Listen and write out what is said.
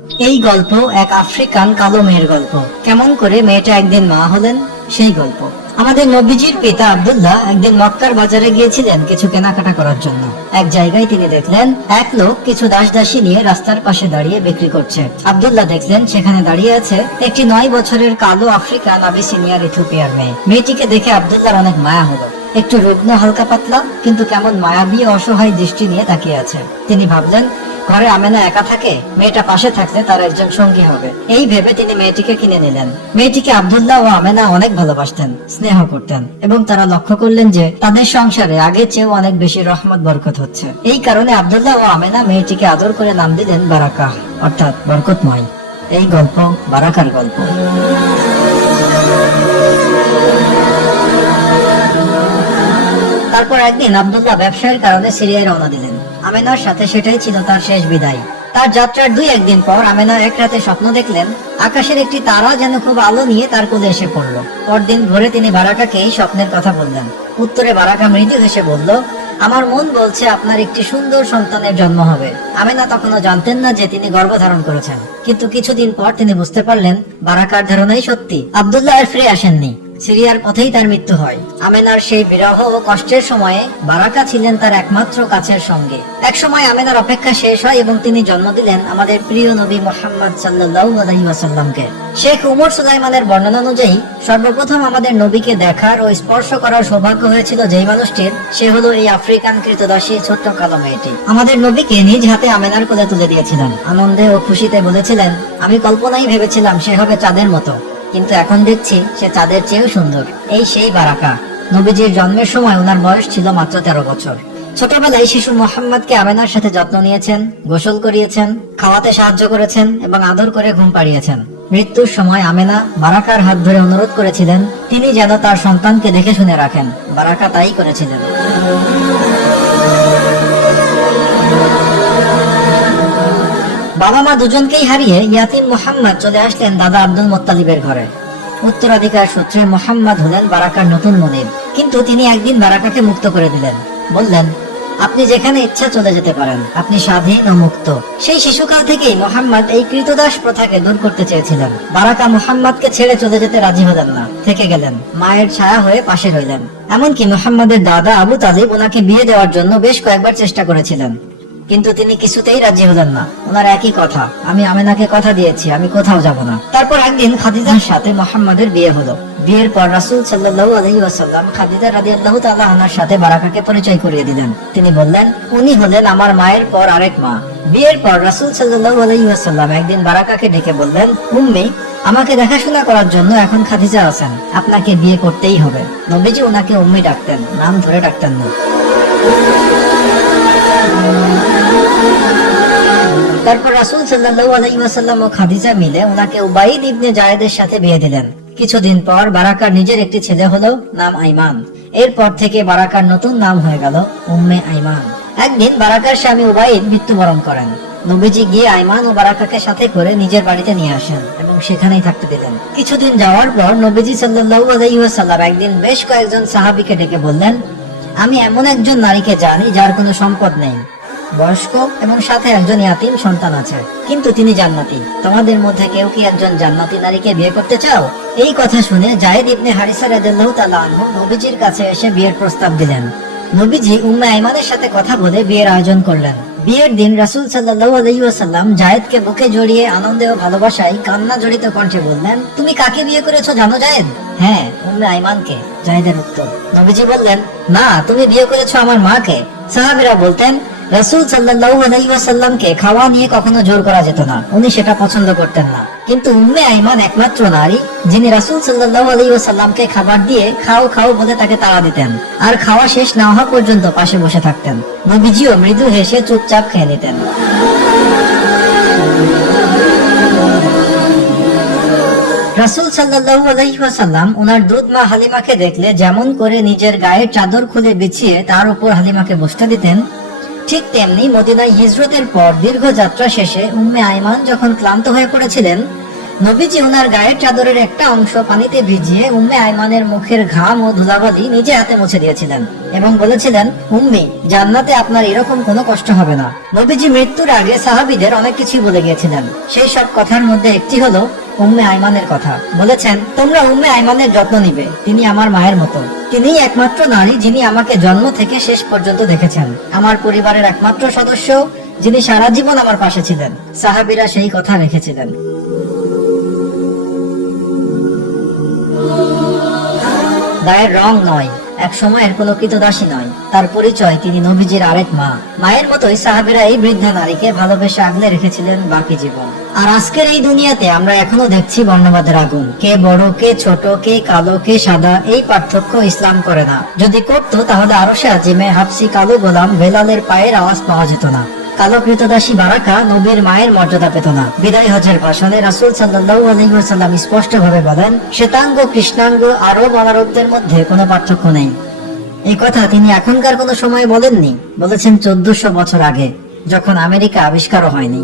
এই গল্প এক আফ্রিকান কালো মেয়ের গল্প। কেমন করে মেয়েটা একদিন মা হলেন, সেই গল্প। আমাদের নবীজির পিতা আব্দুল্লাহ একদিন মক্কার বাজারে গিয়েছিলেন কিছু কেনাকাটা করার জন্য। এক জায়গায় তিনি দেখলেন, এক লোক কিছু দাস দাসী নিয়ে রাস্তার পাশে দাঁড়িয়ে বিক্রি করছে। আব্দুল্লাহ দেখলেন, সেখানে দাঁড়িয়ে আছে একটি নয় বছরের কালো আফ্রিকান আবিসিনিয়ার ইথিওপিয়ার মেয়ে। মেয়েটিকে দেখে আব্দুল্লাহর অনেক মায়া হলো। একটু রুগ্ন, হালকা পাতলা, কিন্তু কেমন মায়াবী অসহায় দৃষ্টি নিয়ে তাকিয়ে আছে। তিনি ভাবলেন ঘরে আমেনা একা থাকে, মেয়েটা পাশে থাকলে তার একজন সঙ্গী হবে। এই ভেবে তিনি মেয়েটিকে কিনে নিলেন। মেয়েটিকে আব্দুল্লাহ ও আমেনা অনেক ভালোবাসতেন, স্নেহ করতেন এবং তারা লক্ষ্য করলেন যে তাদের সংসারে আগে চেয়েও অনেক বেশি রহমত, বরকত হচ্ছে। এই কারণে আব্দুল্লাহ ও আমেনা মেয়েটিকে আদর করে নাম দিলেন বারাকা অর্থাৎ বরকতময়। এই গল্প বারাকার গল্প। তারপর একদিন আবদুল্লাহ ব্যবসায়ের কারণে সিরিয়ায় রওনা দিলেন। আমেনার সাথে সেটাই ছিল তার শেষ বিদায়। তার যাত্রার দুই একদিন পর আমেনা এক রাতে স্বপ্ন দেখলেন, আকাশের একটি তারা যেন খুব আলো নিয়ে তার কোলে এসে পড়ল। পরদিন ভোরে তিনি বারাকাকে এই স্বপ্নের কথা বললেন। উত্তরে বারাকা মৃদু হেসে বলল, আমার মন বলছে আপনার একটি সুন্দর সন্তানের জন্ম হবে। আমেনা তখনও জানতেন না যে তিনি গর্ভধারণ করেছেন। কিন্তু কিছুদিন পর তিনি বুঝতে পারলেন, বারাকার ধারণাই সত্যি। আবদুল্লাহ আর ফিরে আসেননি। সিরিয়ার পথেই তার মৃত্যু হয়। আমেনার সেই বিরহ ও কষ্টের সময়ে বারাকা ছিলেন তার একমাত্র কাছের সঙ্গে। এক সময় আমেনার অপেক্ষা শেষ হয় এবং তিনি জন্ম দিলেন আমাদের প্রিয় নবী মোহাম্মদ সাল্লাল্লাহু আলাইহি ওয়াসাল্লামকে। শেখ উমর সুলাইমানের বর্ণনা অনুযায়ী, সর্বপ্রথম আমাদের নবীকে দেখার ও স্পর্শ করার সৌভাগ্য হয়েছিল যেই মানুষটির, সে হলো এই আফ্রিকান কৃতদাসী ছোট্ট কালো মেয়েটি। আমাদের নবীকে নিজ হাতে আমেনার কোলে তুলে দিয়েছিলেন। আনন্দে ও খুশিতে বলেছিলেন, আমি কল্পনাই ভেবেছিলাম সে হবে চাঁদের মতো। কিন্তু এখন দেখছি সে চাঁদের চেয়েও সুন্দর। এই সেই বারাকা। নবীজির জন্মের সময় ওনার বয়স ছিল মাত্র তেরো বছর। ছোটবেলায় শিশু মোহাম্মদকে আমেনার সাথে যত্ন নিয়েছেন, গোসল করিয়েছেন, খাওয়াতে সাহায্য করেছেন এবং আদর করে ঘুম পাড়িয়েছেন। মৃত্যুর সময় আমেনা বারাকার হাত ধরে অনুরোধ করেছিলেন, তিনি যেন তার সন্তানকে দেখে শুনে রাখেন। বারাকা তাই করেছিলেন। বাবা মা দুজনকেই হারিয়ে ইয়াতিম মোহাম্মদ চলে আসলেন দাদা আব্দুল মোত্তালিবের ঘরে। উত্তরাধিকার সূত্রে মোহাম্মদ হলেন বারাকার নতুন মনিব কিন্তু তিনি একদিন বারাকাকে মুক্ত করে দিলেন। বললেন, আপনি যেখানে ইচ্ছা চলে যেতে পারেন। আপনি স্বাধীন ও মুক্ত। সেই শিশুকাল থেকেই মোহাম্মদ এই কৃতদাস প্রথাকে দূর করতে চেয়েছিলেন। বারাকা মোহাম্মদকে ছেড়ে চলে যেতে রাজি হলেন না, থেকে গেলেন। মায়ের ছায়া হয়ে পাশে রইলেন। এমনকি মোহাম্মদের দাদা আবু তালিব ওনাকে বিয়ে দেওয়ার জন্য বেশ কয়েকবার চেষ্টা করেছিলেন। কিন্তু তিনি কিছুতেই রাজি হলেন না। ওনার একই কথা, আমি আমেনাকে কথা দিয়েছি, আমি কোথাও যাব না। তারপর একদিন খাদিজার সাথে মোহাম্মদের বিয়ে হলো। বিয়ের পর রাসূল সাল্লাল্লাহু আলাইহি ওয়াসাল্লাম খাদিজা রাদিয়াল্লাহু তাআলা আনহার সাথে বারাকাকে পরিচয় করিয়ে দিলেন। তিনি বললেন, উনি হলেন আমার মায়ের পর আরেক মা। বিয়ের পর রাসূল সাল্লাল্লাহু আলাইহি ওয়াসাল্লাম একদিন বারাকাকে ডেকে বললেন, উম্মি, আমাকে দেখাশোনা করার জন্য এখন খাদিজা আছেন। আপনাকে বিয়ে করতেই হবে। নবীজি ওনাকে উম্মি ডাকতেন, নাম ধরে ডাকতেন না। তারপর রাসূল সাল্লাল্লাহু আলাইহি ও খাদিজা মিলে ওনাকে উবাইদ ইবনে জায়েদের সাথে বিয়ে দিলেন। কিছুদিন পর বারাকার নিজের একটি ছেলে হলো নাম আইমান। এরপর থেকে বারাকার নতুন নাম হয়ে গেল উম্মে আইমান। একদিন বারাকার স্বামী উবাইদ মৃত্যুবরণ করেন। নবীজি গিয়ে আইমান ও বারাকাকে সাথে করে নিজের বাড়িতে নিয়ে আসেন এবং সেখানেই থাকতে দিলেন। কিছুদিন যাওয়ার পর নবীজি সাল্লাল্লাহু আলাইহি একদিন বেশ কয়েকজন সাহাবীকে ডেকে বললেন, আমি এমন একজন নারীকে জানি যার কোনো সম্পদ নেই। বয়স্ক এবং সাথে একজন ইয়াতিম সন্তান আছে। কিন্তু তিনি জান্নাতি। তোমাদের মধ্যে কেউ কি একজন জান্নাতি নারীকে বিয়ে করতে চাও? এই কথা শুনে জায়েদ ইবনে হারিসা রাদিয়াল্লাহু তাআলা আনহু নবীজির কাছে এসে বিয়ের প্রস্তাব দিলেন। নবীজি উম্মে আইমানের সাথে কথা বলে বিয়ের আয়োজন করলেন। বিয়ের দিন রাসূল সাল্লাল্লাহু আলাইহি ওয়াসাল্লাম জায়েদকে বুকে জড়িয়ে আনন্দে ও ভালোবাসায় কান্না জড়িত কণ্ঠে বললেন, তুমি কাকে বিয়ে করেছ জানো জায়েদ? হ্যাঁ উম্মে আইমানকে। জায়েদের উত্তর। নবীজি বললেন, না, তুমি বিয়ে করেছ আমার মাকে। সাহাবীরা বলতেন রাসূল সাল্লাল্লাহু আলাইহি ওয়াসাল্লামকে খাওয়া নিয়ে কখনো জোর করা যেত না। উনি সেটা পছন্দ করতেন না। কিন্তু উম্মে আইমান একমাত্র নারী, যিনি রাসূল সাল্লাল্লাহু আলাইহি ওয়াসাল্লামকে খাবার দিয়ে খাও খাও বলে তাকে তাড়া দিতেন। আর খাওয়া শেষ না হওয়া পর্যন্ত পাশে বসে থাকতেন। নবীজিও মৃদু হেসে চুপচাপ খেয়ে নিতেন। রাসূল সাল্লাল্লাহু আলাইহি ওয়াসাল্লাম ওনার দুধ মা হালিমাকে দেখলে যেমন করে নিজের গায়ের চাদর খুলে বিছিয়ে তার উপর হালিমাকে বসতে দিতেন ঠিক তেমনি মদিনায় হিজরতের পর দীর্ঘ যাত্রা শেষে উম্মে আইমান যখন ক্লান্ত হয়ে পড়েছিলেন নবীজি ওনার গায়ের চাদরের একটা অংশ পানিতে ভিজিয়ে উম্মে আইমানের মুখের ঘাম ও ধুলাবালি নিজে হাতে মুছে দিয়েছিলেন এবং বলেছিলেন, উম্মি, জান্নাতে আপনার এরকম কোনো কষ্ট হবে না। নবীজি মৃত্যুর আগে সাহাবিদের অনেক কিছুই বলে গিয়েছিলেন। সেই সব কথার মধ্যে একটি হলো উম্মে আইমানের কথা। বলেছেন, তোমরা উম্মে আইমানের যত্ন নিবে, তিনি আমার মায়ের মতো। তিনি একমাত্র নারী যিনি আমাকে জন্ম থেকে শেষ পর্যন্ত দেখেছেন। আমার পরিবারের একমাত্র সদস্য যিনি সারা জীবন আমার পাশে ছিলেন। সাহাবিরা সেই কথা রেখেছিলেন। গায়ের রং নয় এক সময়ের কোনো কৃতদাসী নয়। তার পরিচয় তিনি নবীজির আরেক মা। মায়ের মতোই সাহাবিরা এই বৃদ্ধা নারীকে ভালোবেসে আগলে রেখেছিলেন বাকি জীবন। আর আজকের এই দুনিয়াতে আমরা এখনও দেখছি বর্ণবাদের আগুন। কে বড়, কে ছোট, কে কালো, কে সাদা, এই পার্থক্য ইসলাম করে না। যদি করতো, তাহলে আরও সে আজিমে হাফসি কালো গোলাম বেলালের পায়ের আওয়াজ পাওয়া যেত না। কালো কৃতদাসী বারাকা নবীর মায়ের মর্যাদা পেত না। বিদায় হজের ভাষণে রাসুল সাল্লাহ স্পষ্ট ভাবে বলেন, শ্বেতাঙ্গ, কৃষ্ণাঙ্গ, আরব অনারবদের মধ্যে কোনো পার্থক্য নেই। এই কথা তিনি এখনকার কোনো সময় বলেননি। বলেছেন চোদ্দশো বছর আগে, যখন আমেরিকা আবিষ্কারও হয়নি।